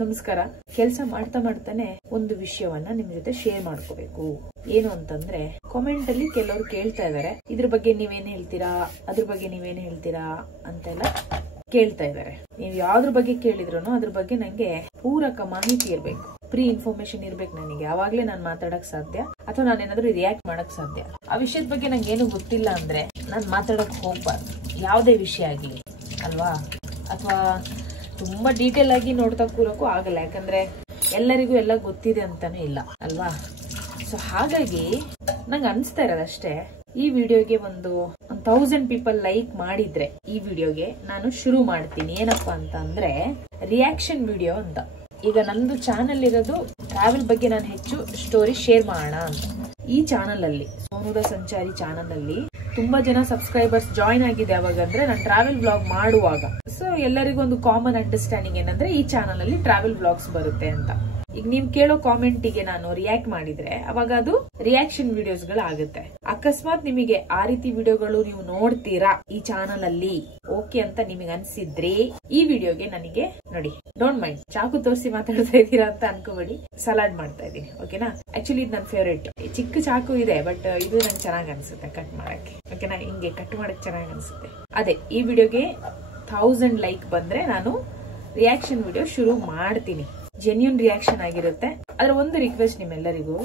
ನಮಸ್ಕಾರ. ಕೆಲಸ ಮಾಡ್ತಾ ಮಾಡ್ತಾನೆ ಒಂದು ವಿಷಯವನ್ನ ನಿಮ್ ಜೊತೆ ಶೇರ್ ಮಾಡ್ಕೋಬೇಕು. ಏನು ಅಂತಂದ್ರೆ, ಕಾಮೆಂಟ್ ಅಲ್ಲಿ ಕೆಲವರು ಕೇಳ್ತಾ ಇದಾರೆ, ಇದ್ರ ಬಗ್ಗೆ ನೀವೇನ್ ಹೇಳ್ತೀರಾ, ಅದ್ರ ಬಗ್ಗೆ ನೀವೇನ್ ಹೇಳ್ತೀರಾ ಅಂತೆಲ್ಲ ಕೇಳ್ತಾ ಇದಾರೆ. ನೀವು ಯಾವ್ದ್ರ ಬಗ್ಗೆ ಕೇಳಿದ್ರು ಅದ್ರ ಬಗ್ಗೆ ನಂಗೆ ಪೂರಕ ಮಾಹಿತಿ ಇರ್ಬೇಕು, ಪ್ರೀ ಇನ್ಫಾರ್ಮೇಶನ್ ಇರ್ಬೇಕು ನನಗೆ. ಅವಾಗ್ಲೇ ನಾನ್ ಮಾತಾಡಕ್ ಸಾಧ್ಯ, ಅಥವಾ ನಾನೇನಾದ್ರೂ ರಿಯಾಕ್ಟ್ ಮಾಡಕ್ ಸಾಧ್ಯ. ಆ ವಿಷಯದ ಬಗ್ಗೆ ನಂಗೆ ಏನು ಗೊತ್ತಿಲ್ಲ ಅಂದ್ರೆ ನಾನ್ ಮಾತಾಡಕ್ ಹೋಗ್ಬಾರ್ದು, ಯಾವ್ದೇ ವಿಷಯ ಆಗ್ಲಿ ಅಲ್ವಾ. ಅಥವಾ ತುಂಬಾ ಡೀಟೇಲ್ ಆಗಿ ನೋಡ್ತಾ ಕೂರಕ್ಕೂ ಆಗಲ್ಲ, ಯಾಕಂದ್ರೆ ಎಲ್ಲರಿಗೂ ಎಲ್ಲ ಗೊತ್ತಿದೆ ಅಂತಾನೆ ಇಲ್ಲ ಅಲ್ವಾ. ಸೊ ಹಾಗಾಗಿ ನಂಗೆ ಅನ್ಸ್ತಾ ಇರೋದಷ್ಟೇ, ಈ ವಿಡಿಯೋಗೆ ಒಂದು 1000 ಪೀಪಲ್ ಲೈಕ್ ಮಾಡಿದ್ರೆ ಈ ವಿಡಿಯೋಗೆ ನಾನು ಶುರು ಮಾಡ್ತೀನಿ. ಏನಪ್ಪಾ ಅಂತ ಅಂದ್ರೆ, ರಿಯಾಕ್ಷನ್ ವಿಡಿಯೋ ಅಂತ. ಈಗ ನಂದು ಚಾನಲ್ ಇರೋದು ಟ್ರಾವೆಲ್ ಬಗ್ಗೆ ನಾನು ಹೆಚ್ಚು ಸ್ಟೋರಿ ಶೇರ್ ಮಾಡೋಣ ಅಂತ. ಈ ಚಾನಲ್ ಅಲ್ಲಿ, ಸೋನುದ ಸಂಚಾರಿ ಚಾನಲ್ ಅಲ್ಲಿ ತುಂಬಾ ಜನ ಸಬ್ಸ್ಕ್ರೈಬರ್ಸ್ ಜಾಯಿನ್ ಆಗಿದೆ. ಅವಾಗ ಅಂದ್ರೆ ನಾನು ಟ್ರಾವೆಲ್ ವ್ಲಾಗ್ ಮಾಡುವಾಗ. ಸೊ ಎಲ್ಲರಿಗೂ ಒಂದು ಕಾಮನ್ ಅಂಡರ್ಸ್ಟ್ಯಾಂಡಿಂಗ್ ಏನಂದ್ರೆ ಈ ಚಾನಲ್ ಅಲ್ಲಿ ಟ್ರಾವೆಲ್ ವ್ಲಾಗ್ಸ್ ಬರುತ್ತೆ ಅಂತ. ಈಗ ನೀವು ಕೇಳೋ ಕಾಮೆಂಟಿಗೆ ನಾನು ರಿಯಾಕ್ಟ್ ಮಾಡಿದ್ರೆ ಅವಾಗ ಅದು ರಿಯಾಕ್ಷನ್ ವಿಡಿಯೋಸ್ ಗಳು ಆಗುತ್ತೆ. ಅಕಸ್ಮಾತ್ ನಿಮಗೆ ಆ ರೀತಿ ವಿಡಿಯೋಗಳು ನೀವು ನೋಡ್ತೀರಾ ಈ ಚಾನಲ್ ಅಲ್ಲಿ, ಓಕೆ ಅಂತ ನಿಮಗೆ ಅನ್ಸಿದ್ರೆ ಈ ವಿಡಿಯೋಗೆ ನನಗೆ ನೋಡಿ, ಡೋಂಟ್ ಮೈಂಡ್, ಚಾಕು ತೋರಿಸಿ ಮಾತಾಡ್ತಾ ಇದ್ದೀರಾ ಅಂತ ಅನ್ಕೋಬೇಡಿ, ಸಲಾಡ್ ಮಾಡ್ತಾ ಇದ್ದೀನಿ, ಓಕೆನಾ. ಆಕ್ಚುಲಿ ಇದು ನನ್ನ ಫೇವ್ರೇಟ್. ಚಿಕ್ಕ ಚಾಕು ಇದೆ, ಬಟ್ ಇದು ನಂಗೆ ಚೆನ್ನಾಗ್ ಅನ್ಸುತ್ತೆ ಕಟ್ ಮಾಡಕ್ಕೆ, ಓಕೆನಾ. ಹಿಂಗೆ ಕಟ್ ಮಾಡಕ್ ಚೆನ್ನಾಗ್ ಅನ್ಸುತ್ತೆ. ಅದೇ ಈ ವಿಡಿಯೋಗೆ 1000 ಲೈಕ್ ಬಂದ್ರೆ ನಾನು ರಿಯಾಕ್ಷನ್ ವಿಡಿಯೋ ಶುರು ಮಾಡ್ತೀನಿ. ಜೆನ್ಯೂನ್ ರಿಯಾಕ್ಷನ್ ಆಗಿರುತ್ತೆ. ಅದ್ರ ಒಂದು ರಿಕ್ವೆಸ್ಟ್ ನಿಮ್ಮೆಲ್ಲರಿಗೂ,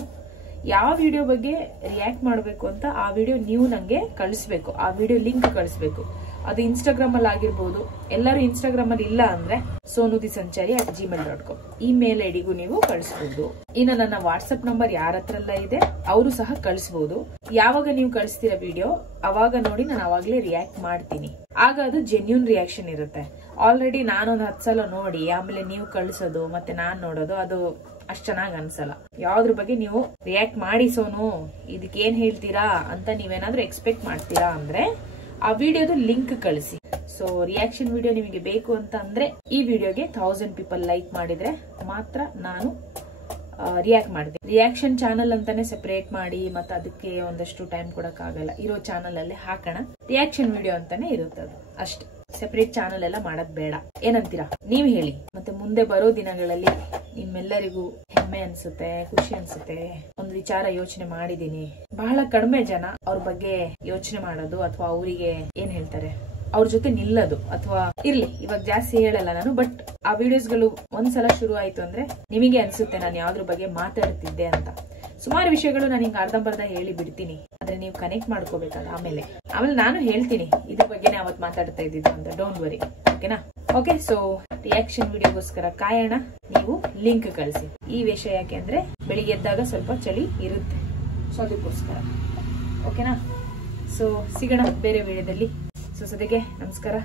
ಯಾವ ವಿಡಿಯೋ ಬಗ್ಗೆ ರಿಯಾಕ್ಟ್ ಮಾಡಬೇಕು ಅಂತ ಆ ವಿಡಿಯೋ ನೀವು ನಂಗೆ ಕಳಿಸ್ಬೇಕು, ಆ ವಿಡಿಯೋ ಲಿಂಕ್ ಕಳಿಸ್ಬೇಕು. ಅದು ಇನ್ಸ್ಟಾಗ್ರಾಮ್ ಅಲ್ಲಿ ಆಗಿರ್ಬೋದು. ಎಲ್ಲರೂ ಇನ್ಸ್ಟಾಗ್ರಾಮ್ ಅಲ್ಲಿ ಇಲ್ಲ ಅಂದ್ರೆ sonudisanchari@gmail.com ಈ ಮೇಲ್ ಐಡಿಗೂ ನೀವು ಕಳಿಸಬಹುದು. ಇನ್ನು ನನ್ನ ವಾಟ್ಸ್ಆಪ್ ನಂಬರ್ ಯಾರ ಹತ್ರ ಎಲ್ಲ ಇದೆ ಅವರು ಸಹ ಕಳಿಸಬಹುದು. ಯಾವಾಗ ನೀವು ಕಳಿಸ್ತೀರ ವಿಡಿಯೋ ಅವಾಗ ನೋಡಿ ನಾನು ಅವಾಗ್ಲೇ ರಿಯಾಕ್ಟ್ ಮಾಡ್ತೀನಿ. ಆಗ ಅದು ಜೆನ್ಯೂನ್ ರಿಯಾಕ್ಷನ್ ಇರುತ್ತೆ. ಆಲ್ರೆಡಿ ನಾನೊಂದು 10 ಸಲ ನೋಡಿ ಆಮೇಲೆ ನೀವು ಕಳಿಸೋದು ಮತ್ತೆ ನಾನ್ ನೋಡೋದು ಅದು ಅಷ್ಟ್ ಚೆನ್ನಾಗ್ ಅನ್ಸಲ್ಲ. ಯಾವ್ದ್ರ ಬಗ್ಗೆ ನೀವು ರಿಯಾಕ್ಟ್ ಮಾಡಿ ಸೋನು ಇದಕ್ಕೆ ಏನ್ ಹೇಳ್ತೀರಾ ಅಂತ ನೀವೇನಾದ್ರೂ ಎಕ್ಸ್ಪೆಕ್ಟ್ ಮಾಡ್ತೀರಾ ಅಂದ್ರೆ ಆ ವಿಡಿಯೋದ ಲಿಂಕ್ ಕಳಿಸಿ. ಸೊ ರಿಯಾಕ್ಷನ್ ವಿಡಿಯೋ ನಿಮಗೆ ಬೇಕು ಅಂತ ಅಂದ್ರೆ ಈ ವಿಡಿಯೋಗೆ 1000 ಪೀಪಲ್ ಲೈಕ್ ಮಾಡಿದ್ರೆ ಮಾತ್ರ ನಾನು ರಿಯಾಕ್ಟ್ ಮಾಡ್ತೀನಿ. ರಿಯಾಕ್ಷನ್ ಚಾನಲ್ ಅಂತಾನೆ ಸೆಪರೇಟ್ ಮಾಡಿ ಮತ್ತೆ ಅದಕ್ಕೆ ಒಂದಷ್ಟು ಟೈಮ್ ಕೊಡಕ್ ಆಗಲ್ಲ. ಇರೋ ಚಾನಲ್ ಅಲ್ಲಿ ಹಾಕೋಣ, ರಿಯಾಕ್ಷನ್ ವಿಡಿಯೋ ಅಂತಾನೆ ಇರುತ್ತೆ, ಅದು ಅಷ್ಟೇ. ಸೆಪರೇಟ್ ಚಾನಲ್ ಎಲ್ಲ ಮಾಡಕ್ ಬೇಡ. ಏನಂತೀರಾ ನೀವ್ ಹೇಳಿ. ಮತ್ತೆ ಮುಂದೆ ಬರೋ ದಿನಗಳಲ್ಲಿ ನಿಮ್ಮೆಲ್ಲರಿಗೂ ಹೆಮ್ಮೆ ಅನ್ಸುತ್ತೆ, ಖುಷಿ ಅನ್ಸುತ್ತೆ. ಒಂದು ವಿಚಾರ ಯೋಚನೆ ಮಾಡಿದೀನಿ, ಬಹಳ ಕಡಿಮೆ ಜನ ಅವ್ರ ಬಗ್ಗೆ ಯೋಚನೆ ಮಾಡೋದು ಅಥವಾ ಅವರಿಗೆ ಏನ್ ಹೇಳ್ತಾರೆ ಅವ್ರ ಜೊತೆ ನಿಲ್ಲೋದು. ಅಥವಾ ಇರ್ಲಿ, ಇವಾಗ ಜಾಸ್ತಿ ಹೇಳಲ್ಲ ನಾನು, ಬಟ್ ಆ ವಿಡಿಯೋಸ್ಗಳು ಒಂದ್ಸಲ ಶುರು ಆಯ್ತು ಅಂದ್ರೆ ನಿಮಗೆ ಅನ್ಸುತ್ತೆ ನಾನು ಯಾವ್ದ್ರ ಬಗ್ಗೆ ಮಾತಾಡ್ತಿದ್ದೆ ಅಂತ. ಸುಮಾರು ವಿಷಯಗಳು ನಾನು ಹಿಂಗ ಅರ್ಧಂಬರ್ಧ ಹೇಳಿ ಬಿಡ್ತೀನಿ, ಆದ್ರೆ ನೀವು ಕನೆಕ್ಟ್ ಮಾಡ್ಕೋಬೇಕಲ್ಲ. ಆಮೇಲೆ ನಾನು ಹೇಳ್ತೀನಿ ಇದ್ರ ಬಗ್ಗೆನೇ ಅವತ್ ಮಾತಾಡ್ತಾ ಇದ್ದಿದ್ದು ಅಂತ, ಡೋಂಟ್ ವರಿ, ಓಕೆನಾ. ಓಕೆ, ಸೊ ರಿಯಾಕ್ಷನ್ ವಿಡಿಯೋಗೋಸ್ಕರ ಕಾಯೋಣ. ನೀವು ಲಿಂಕ್ ಕಳಿಸಿ. ಈ ವಿಷಯ ಯಾಕೆ ಅಂದ್ರೆ ಬೆಳಿಗ್ಗೆ ಎದ್ದಾಗ ಸ್ವಲ್ಪ ಚಳಿ ಇರುತ್ತೆ, ಸೊ ಅದಕ್ಕೋಸ್ಕರ, ಓಕೆನಾ. ಸೊ ಸಿಗೋಣ ಬೇರೆ ವಿಡಿಯೋದಲ್ಲಿ. ಸೊ ಸದ್ಯಕ್ಕೆ ನಮಸ್ಕಾರ.